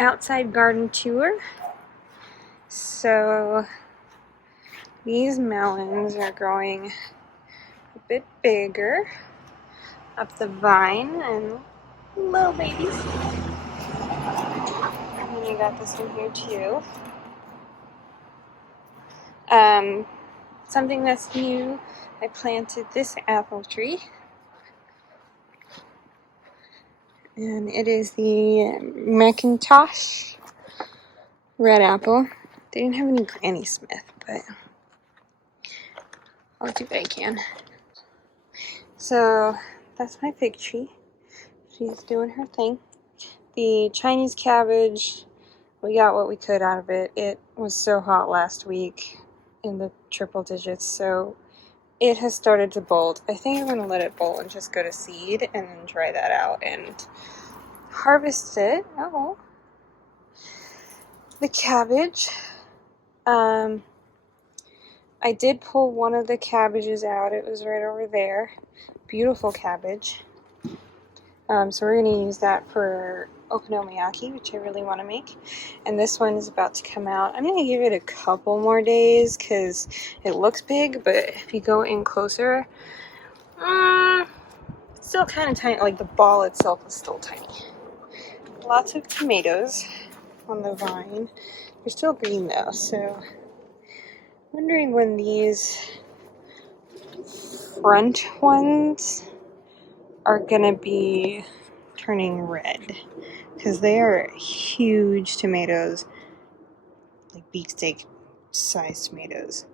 outside garden tour. So these melons are growing a bit bigger up the vine and little babies. And then I got this one here too. Something that's new, I planted this apple tree. And it is the McIntosh red apple. They didn't have any Granny Smith, but I'll do what I can. So that's my fig tree. She's doing her thing. The Chinese cabbage, we got what we could out of it. It was so hot last week in the triple digits, so it has started to bolt. I think I'm going to let it bolt and just go to seed and then dry that out and harvest it. Oh, the cabbage. I did pull one of the cabbages out. It was right over there. Beautiful cabbage. So we're going to use that for okonomiyaki, which I really want to make. And this one is about to come out. I'm going to give it a couple more days because it looks big, but if you go in closer, it's still kind of tiny. Like the ball itself is still tiny. Lots of tomatoes on the vine. They're still green though, so wondering when these front ones are gonna be turning red, because they are huge tomatoes, like beefsteak sized tomatoes.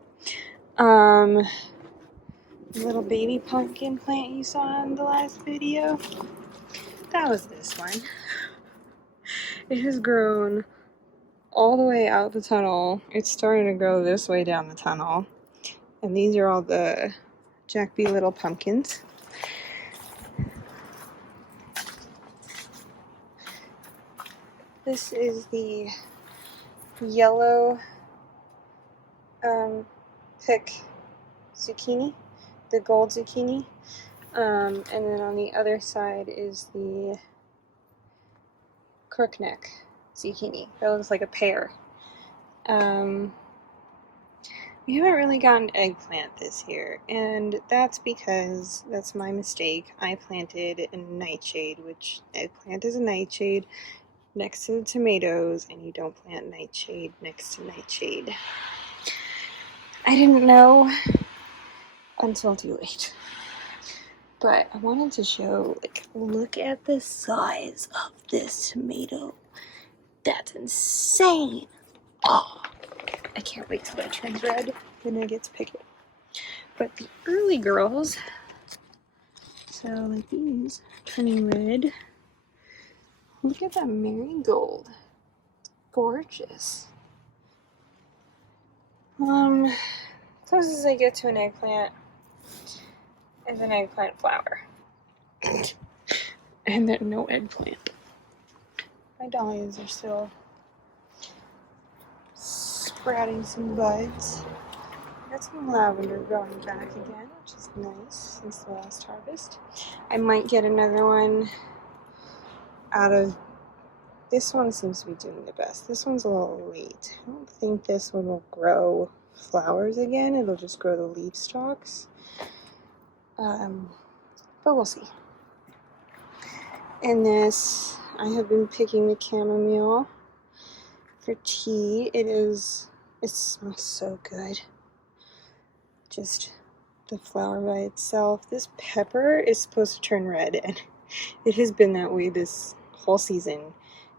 Little baby pumpkin plant you saw in the last video, that was this one. It has grown all the way out the tunnel. It's starting to grow this way down the tunnel. And these are all the Jack B. Little pumpkins. This is the yellow thick zucchini, the gold zucchini. And then on the other side is the crookneck zucchini. That looks like a pear. We haven't really gotten eggplant this year, and that's because that's my mistake. I planted a nightshade, which eggplant is a nightshade next to the tomatoes, and you don't plant nightshade next to nightshade. I didn't know until too late. But I wanted to show, like, look at the size of this tomato. That's insane. Oh, I can't wait till it turns red, then I get to pick it. But the early girls, so like these, turning red. Look at that marigold. Gorgeous. Closest I get to an eggplant is an eggplant flower. And then no eggplant. My dahlias are still sprouting some buds. Got some lavender growing back again, which is nice since the last harvest. I might get another one out of, this one seems to be doing the best. This one's a little late. I don't think this one will grow flowers again. It'll just grow the leaf stalks. But we'll see. And this, I have been picking the chamomile for tea. It smells so good. Just the flower by itself. This pepper is supposed to turn red, and it has been that way this whole season,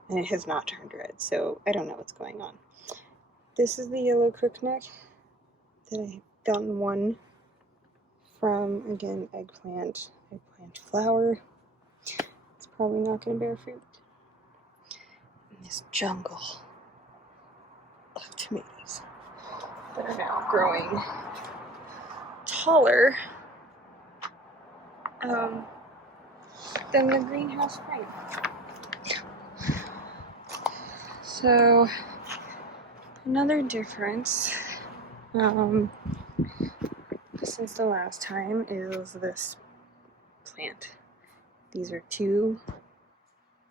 and it has not turned red, so I don't know what's going on. This is the yellow crookneck that I've gotten one from, again, eggplant flower. It's probably not going to bear fruit. And this jungle of tomatoes that are now growing taller than the greenhouse frame. So another difference since the last time is this plant. These are two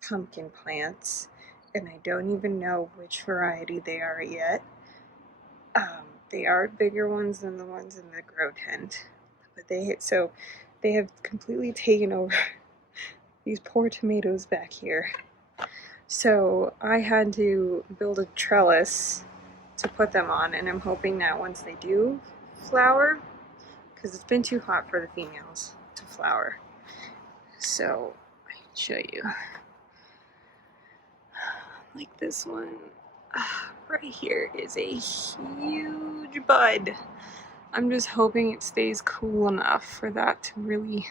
pumpkin plants. and I don't even know which variety they are yet. They are bigger ones than the ones in the grow tent, but they have completely taken over these poor tomatoes back here. So I had to build a trellis to put them on, and I'm hoping that once they do flower, because it's been too hot for the females to flower. So I can show you. Like this one right here is a huge bud. I'm just hoping it stays cool enough for that to really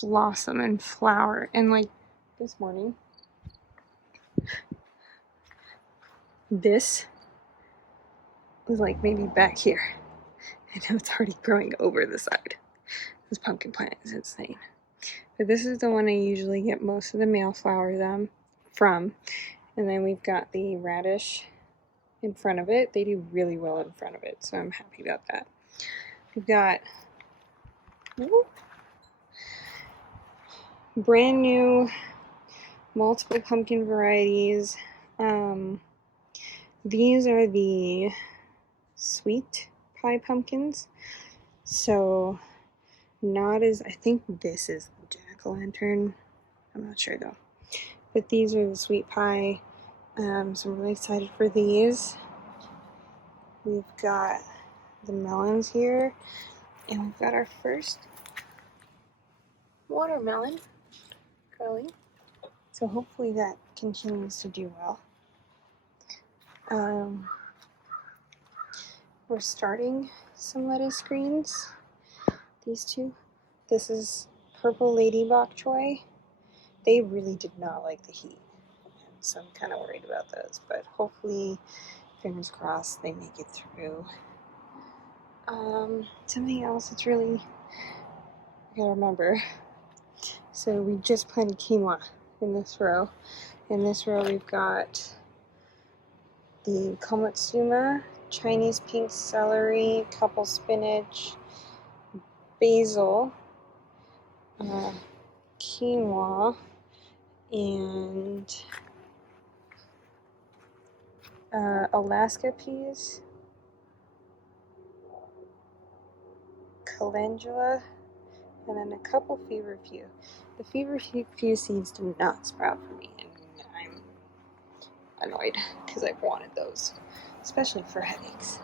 blossom and flower. And like this morning, this was like maybe back here. And now it's already growing over the side. This pumpkin plant is insane. But this is the one I usually get most of the male flowers from. And then we've got the radish in front of it. They do really well in front of it, so I'm happy about that. We've got brand new multiple pumpkin varieties. These are the sweet pie pumpkins. So not as, I think this is the jack-o'-lantern. I'm not sure though. But these are the sweet pie. So I'm really excited for these. We've got the melons here, and we've got our first watermelon growing. So hopefully that continues to do well. We're starting some lettuce greens. These two. This is purple lady bok choy. They really did not like the heat, so I'm kind of worried about those, but hopefully, fingers crossed, they make it through. Something else that's really, I gotta remember. So we just planted quinoa in this row. In this row we've got the komatsuma, Chinese pink celery, couple spinach, basil, quinoa, and Alaska peas, calendula, and then a couple feverfew. The feverfew seeds do not sprout for me, and I'm annoyed because I've wanted those, especially for headaches.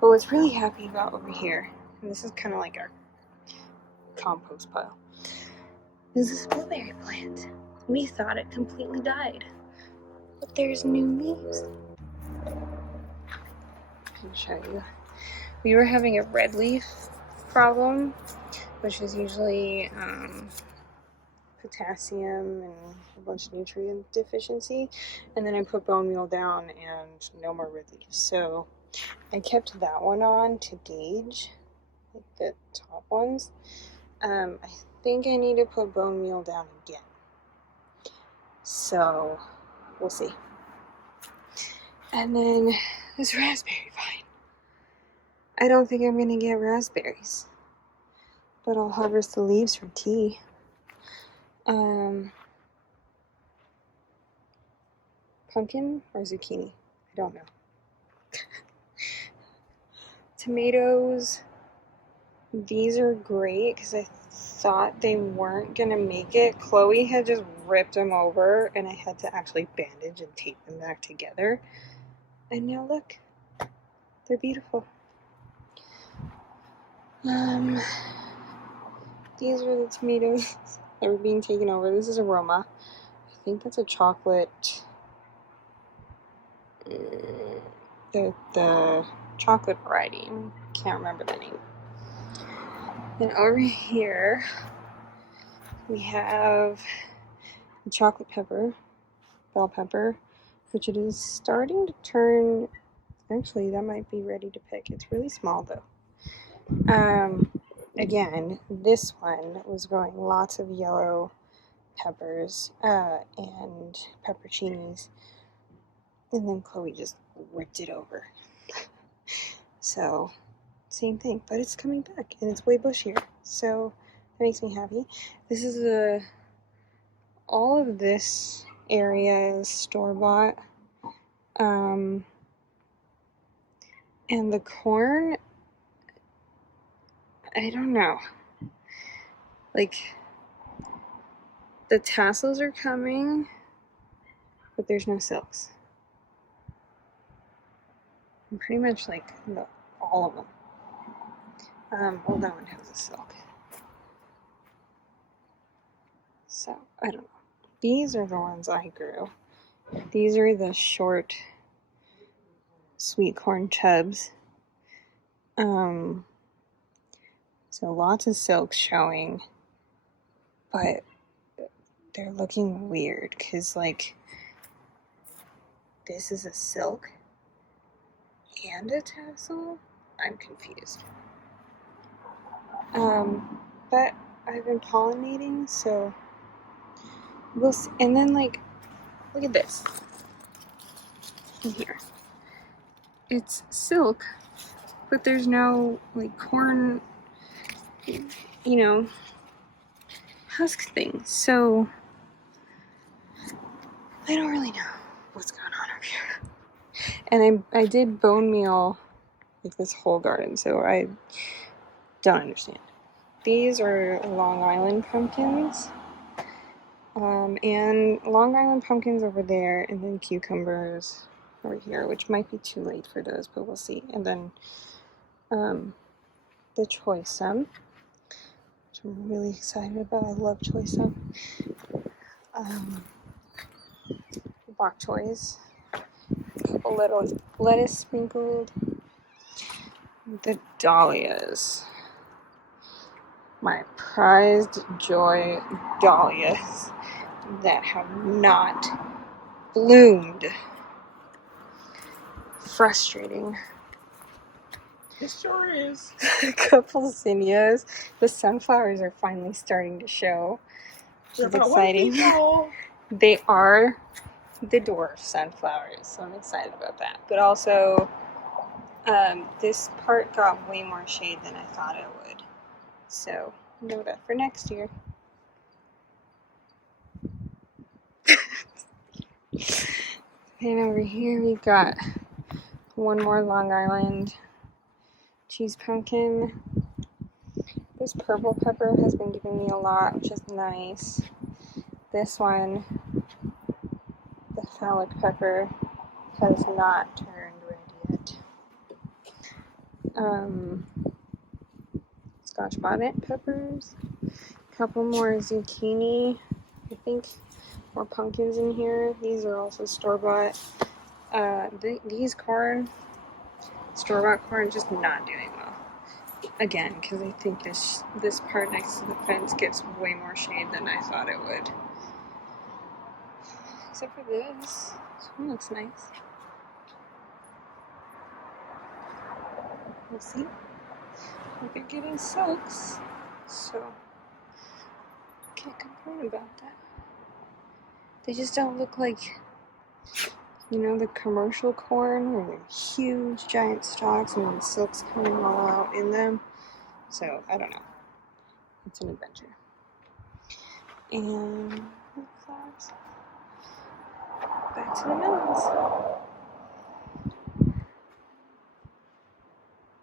But what's really happy about over here, and this is kind of like our compost pile, is this blueberry plant. We thought it completely died, but there's new leaves. I can show you. We were having a red leaf problem, which is usually potassium and a bunch of nutrient deficiency, and then I put bone meal down and no more red leaves. So I kept that one on to gauge, like the top ones. I think I need to put bone meal down again. So we'll see. And then this raspberry vine. I don't think I'm gonna get raspberries, but I'll harvest the leaves for tea. Pumpkin or zucchini? I don't know. Tomatoes. These are great because I thought they weren't gonna make it. Chloe had just ripped them over and I had to actually bandage and tape them back together. And now look, they're beautiful. These are the tomatoes that were being taken over. This is Aroma. I think that's a chocolate. The chocolate variety. Can't remember the name. Then over here we have the chocolate pepper, bell pepper, which it is starting to turn. Actually, that might be ready to pick. It's really small though. Again, this one was growing lots of yellow peppers and pepperoncinis, and then Chloe just ripped it over. So, same thing, but it's coming back and it's way bushier, so that makes me happy. This is all of this area is store-bought. And the corn, I don't know. Like, the tassels are coming, but there's no silks. And pretty much like all of them. Well, that one has a silk. So, I don't know. These are the ones I grew. These are the short sweet corn chubs. So lots of silk showing, but they're looking weird because, like, this is a silk and a tassel. I'm confused. But I've been pollinating, so we'll see. And then, like, look at this in here. It's silk, but there's no, like, corn, you know, husk thing. So I don't really know what's going on over here. And I did bone meal like this whole garden, so I don't understand. These are Long Island pumpkins. And Long Island pumpkins over there, and then cucumbers over here, which might be too late for those, but we'll see. And then the choysum, which I'm really excited about. I love choysum. Bok choys, a couple little lettuce sprinkled. The dahlias, my prized joy dahlias that have not bloomed. Frustrating. It sure is. A couple zinnias. The sunflowers are finally starting to show, which is exciting. They are the dwarf sunflowers, so I'm excited about that. But also, this part got way more shade than I thought it would. So, know that for next year. And over here we've got one more Long Island cheese pumpkin. This purple pepper has been giving me a lot, which is nice. This one, the phallic pepper, has not turned red yet. Scotch bonnet peppers, a couple more zucchini, I think more pumpkins in here. These are also store-bought. These corn, store-bought corn, just not doing well. Again, because I think this part next to the fence gets way more shade than I thought it would. Except for this. This one looks nice. We'll see. They're getting silks, so can't complain about that. They just don't look like, you know, the commercial corn where they're huge, giant stalks and the silk's coming all out in them. So, I don't know. It's an adventure. And back to the melons.